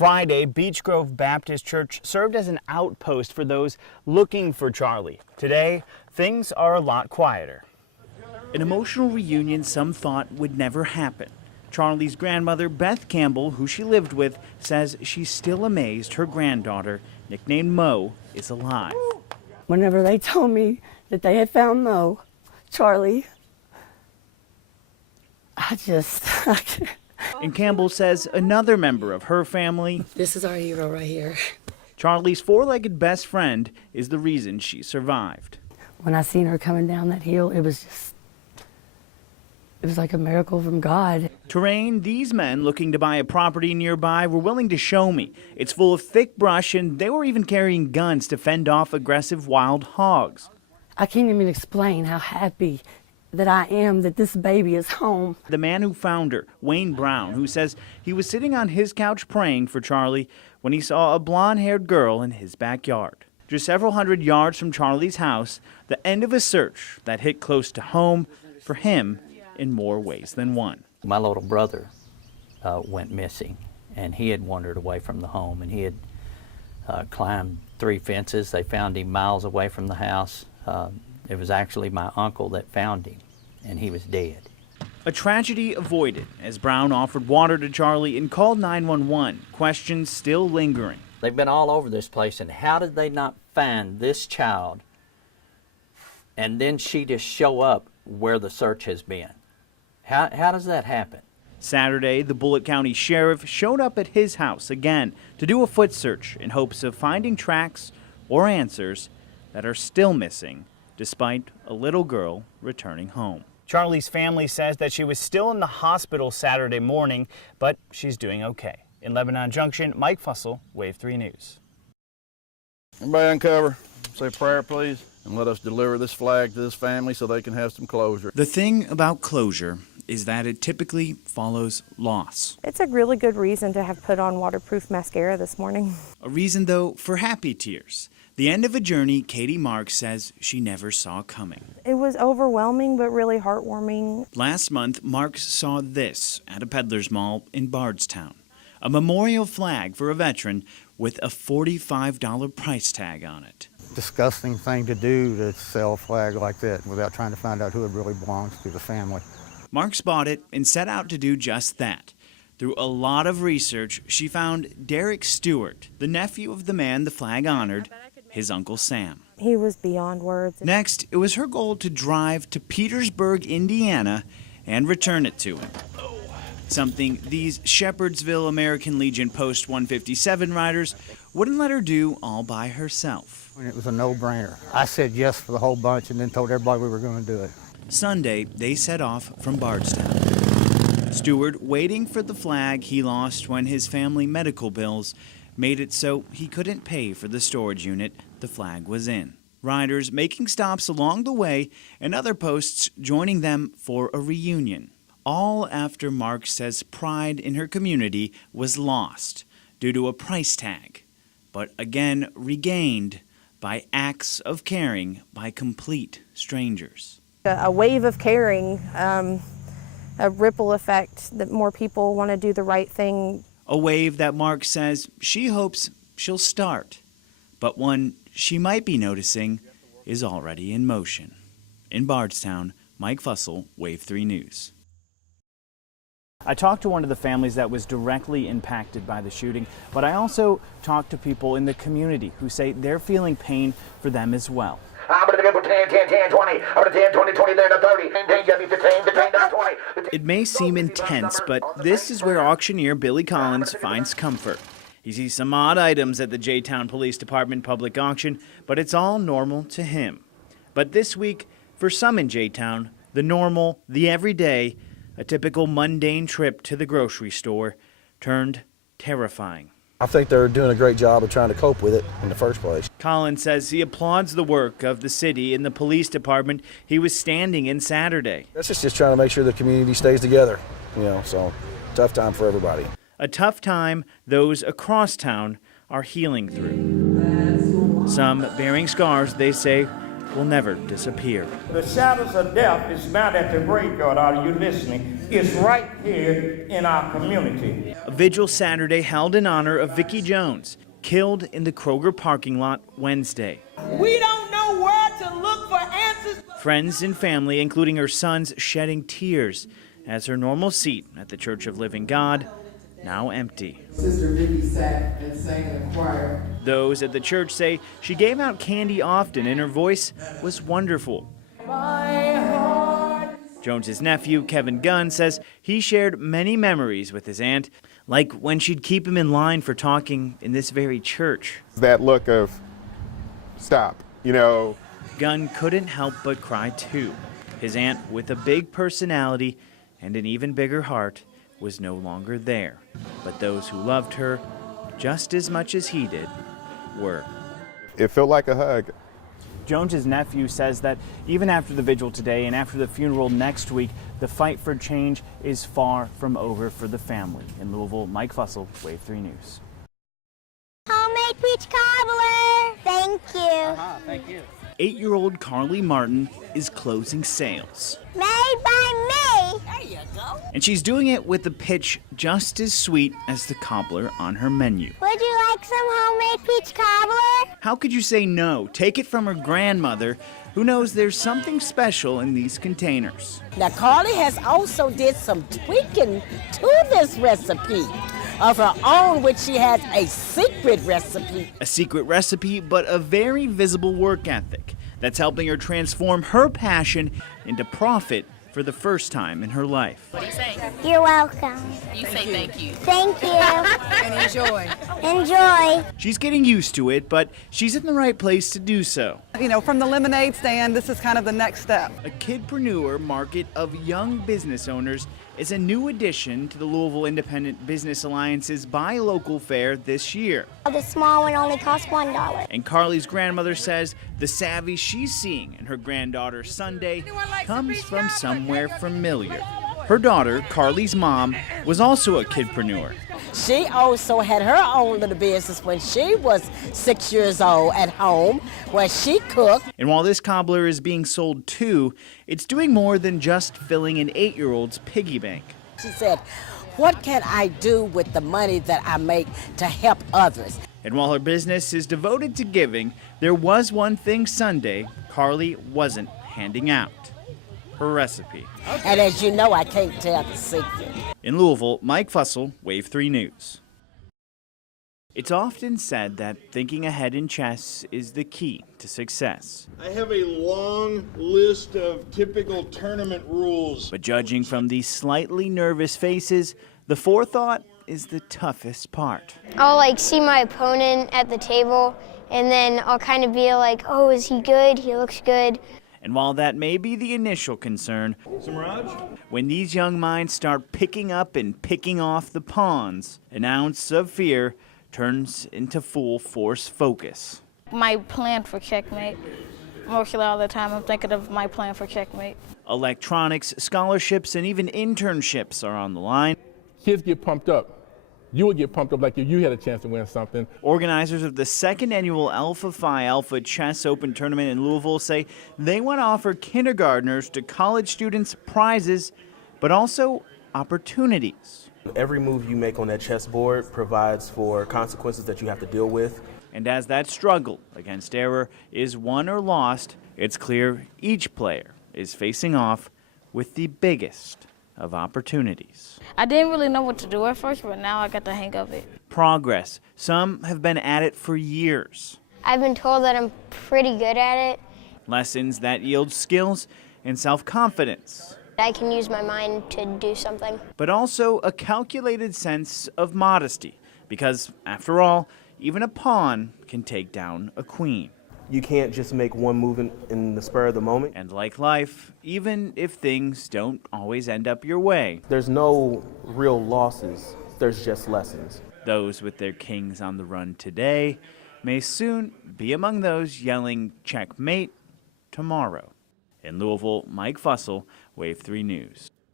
Friday, Beech Grove Baptist Church served as an outpost for those looking for Charlie. Today, things are a lot quieter. An emotional reunion some thought would never happen. Charlie's grandmother, Beth Campbell, who she lived with, says she's still amazed her granddaughter, nicknamed Mo, is alive. Whenever they told me that they had found Mo, Charlie, And Campbell says another member of her family, this is our hero right here. Charlie's four-legged best friend, is the reason she survived. When I seen her coming down that hill, it was like a miracle from God. Terrain these men looking to buy a property nearby were willing to show me. It's full of thick brush, and they were even carrying guns to fend off aggressive wild hogs. I can't even explain how happy that I am that this baby is home. The man who found her, Wayne Brown, who says he was sitting on his couch praying for Charlie when he saw a blonde-haired girl in his backyard. Just several hundred yards from Charlie's house, the end of a search that hit close to home for him in more ways than one. My little brother went missing, and he had wandered away from the home, and he had climbed 3 fences. They found him miles away from the house. It was actually my uncle that found him, and he was dead. A tragedy avoided as Brown offered water to Charlie and called 911, questions still lingering. They've been all over this place, and how did they not find this child and then she just show up where the search has been? How does that happen? Saturday, the Bullitt County Sheriff showed up at his house again to do a foot search in hopes of finding tracks or answers that are still missing, despite a little girl returning home. Charlie's family says that she was still in the hospital Saturday morning, but she's doing okay. In Lebanon Junction, Mike Fussell, Wave 3 News. Everybody uncover, say a prayer please, and let us deliver this flag to this family so they can have some closure. The thing about closure is that it typically follows loss. It's a really good reason to have put on waterproof mascara this morning. A reason, though, for happy tears. The end of a journey Katie Marks says she never saw coming. It was overwhelming, but really heartwarming. Last month, Marks saw this at a peddler's mall in Bardstown. A memorial flag for a veteran with a $45 price tag on it. Disgusting thing to do, to sell a flag like that without trying to find out who it really belongs to, the family. Marks bought it and set out to do just that. Through a lot of research, she found Derek Stewart, the nephew of the man the flag honored, his Uncle Sam. He was beyond words. Next, it was her goal to drive to Petersburg, Indiana, and return it to him. Something these Shepherdsville American Legion Post 157 riders wouldn't let her do all by herself. It was a no-brainer. I said yes for the whole bunch and then told everybody we were going to do it. Sunday, they set off from Bardstown. Stewart, waiting for the flag he lost when his family medical bills made it so he couldn't pay for the storage unit the flag was in. Riders making stops along the way and other posts joining them for a reunion. All after Mark says pride in her community was lost due to a price tag, but again regained by acts of caring by complete strangers. A wave of caring, a ripple effect that more people want to do the right thing. A wave that Mark says she hopes she'll start, but one she might be noticing is already in motion. In Bardstown, Mike Fussell, Wave 3 News. I talked to one of the families that was directly impacted by the shooting, but I also talked to people in the community who say they're feeling pain for them as well. It may seem intense, but this is where auctioneer Billy Collins finds comfort. He sees some odd items at the J-Town Police Department public auction, but it's all normal to him. But this week, for some in J-Town, the normal, the everyday, a typical mundane trip to the grocery store turned terrifying. I think they're doing a great job of trying to cope with it in the first place. Collins says he applauds the work of the city and the police department he was standing in Saturday. That's just trying to make sure the community stays together, so tough time for everybody. A tough time those across town are healing through. Some bearing scars they say will never disappear. The shadows of death is not at the graveyard. Are you listening? is right here in our community. A vigil Saturday held in honor of Vicki Jones, killed in the Kroger parking lot Wednesday. We don't know where to look for answers. Friends and family, including her sons, shedding tears as her normal seat at the Church of Living God now empty. Sister Vicki sat and sang in a choir. Those at the church say she gave out candy often and her voice was wonderful. My heart. Jones's nephew, Kevin Gunn, says he shared many memories with his aunt, like when she'd keep him in line for talking in this very church. That look of stop, you know. Gunn couldn't help but cry too. His aunt, with a big personality and an even bigger heart, was no longer there. But those who loved her just as much as he did were. It felt like a hug. Jones's nephew says that even after the vigil today and after the funeral next week, the fight for change is far from over for the family. In Louisville, Mike Fussell, Wave 3 News. Homemade peach cobbler. Thank you. Thank you. 8-year-old Carly Martin is closing sales. Made by me. There you go. And she's doing it with a pitch just as sweet as the cobbler on her menu. Would you like some homemade peach cobbler? How could you say no? Take it from her grandmother, who knows there's something special in these containers. Now, Carly has also did some tweaking to this recipe of her own, which she has a secret recipe. A secret recipe, but a very visible work ethic that's helping her transform her passion into profit for the first time in her life. What do you say? You're welcome. You say thank you. Thank you. And enjoy. Enjoy. She's getting used to it, but she's in the right place to do so. You know, from the lemonade stand, this is kind of the next step. A kidpreneur market of young business owners is a new addition to the Louisville Independent Business Alliance's Buy Local Fair this year. The small one only costs $1. And Carly's grandmother says the savvy she's seeing in her granddaughter Sunday comes from somewhere familiar. Her daughter, Carly's mom, was also a kidpreneur. She also had her own little business when she was 6 years old at home, where she cooked. And while this cobbler is being sold too, it's doing more than just filling an 8-year-old's piggy bank. She said, what can I do with the money that I make to help others? And while her business is devoted to giving, there was one thing Sunday Carly wasn't handing out: her recipe. And as you know, I can't tell the secret. In Louisville, Mike Fussell, Wave 3 News. It's often said that thinking ahead in chess is the key to success. I have a long list of typical tournament rules. But judging from these slightly nervous faces, the forethought is the toughest part. I'll see my opponent at the table, and then I'll kind of be like, oh, is he good? He looks good. And while that may be the initial concern, when these young minds start picking up and picking off the pawns, an ounce of fear turns into full force focus. My plan for checkmate. Mostly all the time I'm thinking of my plan for checkmate. Electronics, scholarships, and even internships are on the line. Kids get pumped up. You would get pumped up like if you had a chance to win something. Organizers of the second annual Alpha Phi Alpha Chess Open Tournament in Louisville say they want to offer kindergartners to college students prizes, but also opportunities. Every move you make on that chessboard provides for consequences that you have to deal with. And as that struggle against error is won or lost, it's clear each player is facing off with the biggest of opportunities. I didn't really know what to do at first, but now I got the hang of it. Progress. Some have been at it for years. I've been told that I'm pretty good at it. Lessons that yield skills and self-confidence. I can use my mind to do something. But also a calculated sense of modesty, because after all, even a pawn can take down a queen. You can't just make one move in the spur of the moment. And like life, even if things don't always end up your way, there's no real losses, there's just lessons. Those with their kings on the run today may soon be among those yelling checkmate tomorrow. In Louisville, Mike Fussell, Wave 3 News.